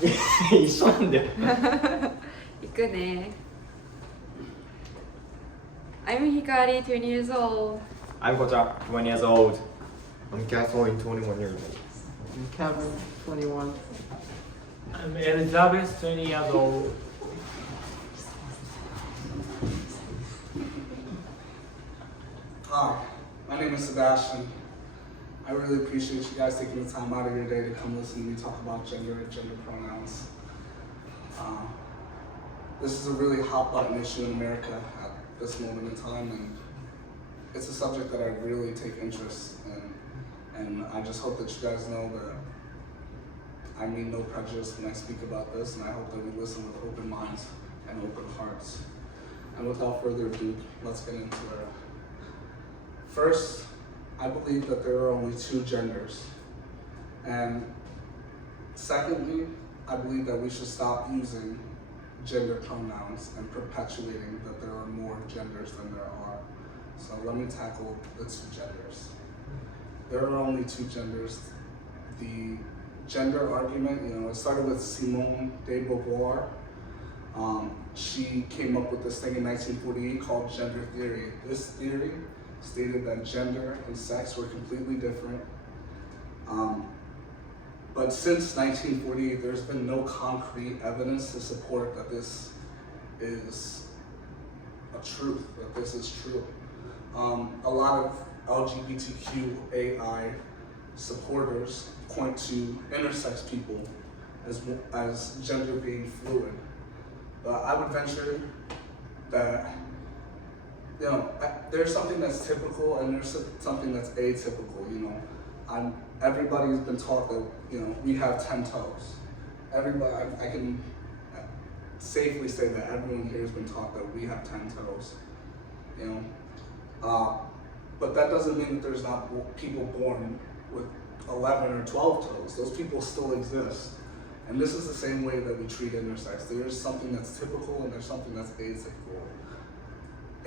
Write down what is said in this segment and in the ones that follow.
一緒なんだよ。行くね。I'm Hikari, 20 years old. I'm Kocha, 20 years old. I'm Kathleen, 21 years old. I'm Kevin, 21. I'm Elizabeth, 20 years old. Hi, my name is Sebastian. I really appreciate you guys taking the time out of your day to come listen to me talk about gender and gender pronouns. This is a really hot button issue in America at this moment in time, and it's a subject that I really take interest in. And I just hope that you guys know that I mean no prejudice when I speak about this, and I hope that we listen with open minds and open hearts. And without further ado, let's get into it. First, I believe that there are only two genders. And secondly, I believe that we should stop using gender pronouns and perpetuating that there are more genders than there are. So let me tackle the two genders. There are only two genders. The gender argument, it started with Simone de Beauvoir. She came up with this thing in 1948 called gender theory. This theory stated that gender and sex were completely different. But since 1948, there's been no concrete evidence to support that this is a truth, that this is true. A lot of LGBTQAI supporters point to intersex people as gender being fluid. But I would venture that there's something that's typical and there's something that's atypical. Everybody's been taught that we have 10 toes. Everybody, I can safely say that everyone here has been taught that we have 10 toes. But that doesn't mean that there's not people born with 11 or 12 toes. Those people still exist. And this is the same way that we treat intersex. There's something that's typical and there's something that's atypical.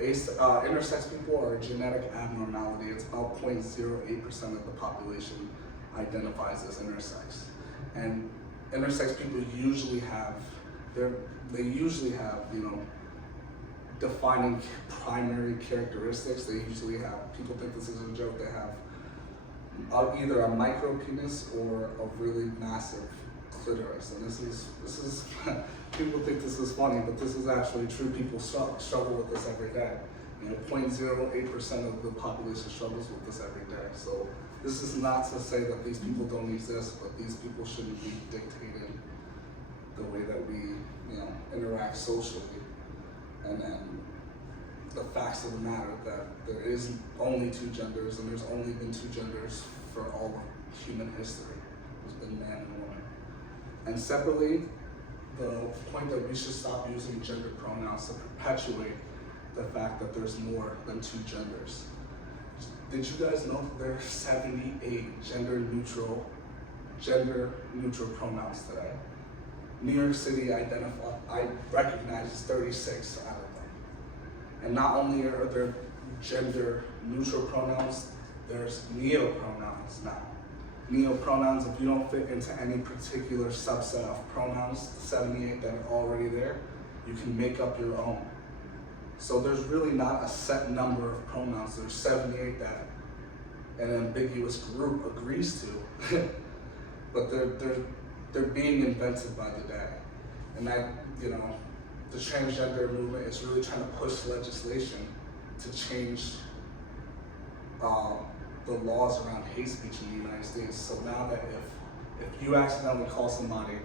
Intersex people are a genetic abnormality. It's about 0.08% of the population identifies as intersex. And intersex people usually have, defining primary characteristics. They usually have, people think this is a joke, they have either a micro penis or a really massive clitoris. And this is people think this is funny, but this is actually true. People struggle with this every day. 0.08% of the population struggles with this every day. So this is not to say that these people don't exist, but these people shouldn't be dictating the way that we, interact socially. And the facts of the matter that there is only two genders, and there's only been two genders for all of human history. There's been man and woman. And separately, the point that we should stop using gender pronouns to perpetuate the fact that there's more than two genders. Did you guys know that there are 78 gender neutral pronouns today? New York City recognizes 36 out of them. And not only are there gender neutral pronouns, there's neo-pronouns now. Neo-pronouns, if you don't fit into any particular subset of pronouns, 78 that are already there, you can make up your own. So there's really not a set number of pronouns. There's 78 that an ambiguous group agrees to, but they're being invented by the day. And the transgender movement is really trying to push legislation to change the laws around hate speech in the United States. So now that if you accidentally call somebody,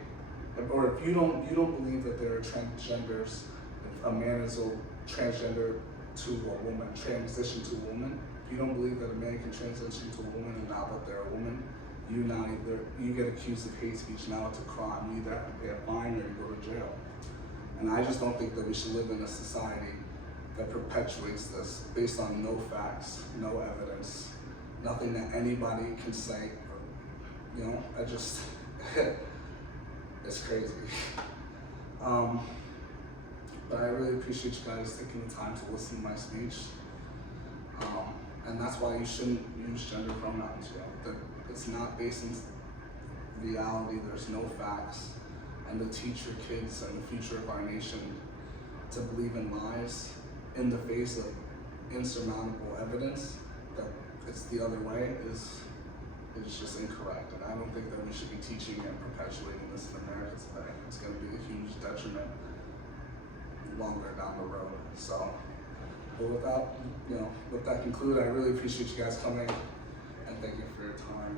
or if you don't believe that there are transgenders, if a man is a transgender to a woman, transition to a woman, if you don't believe that a man can transition to a woman and now that they're a woman, you get accused of hate speech. Now it's a crime. You either have to pay a fine or you go to jail. And I just don't think that we should live in a society that perpetuates this based on no facts, no evidence, nothing that anybody can say. It's crazy. But I really appreciate you guys taking the time to listen to my speech. And that's why you shouldn't use gender pronouns. It's not based in reality. There's no facts. and to teach your kids and the future of our nation to believe in lies in the face of insurmountable evidence that it's the other way is just incorrect. And I don't think that we should be teaching and perpetuating this in America today. It's going to be a huge detriment longer down the road. So, but with that conclude, I really appreciate you guys coming and thank you for your time.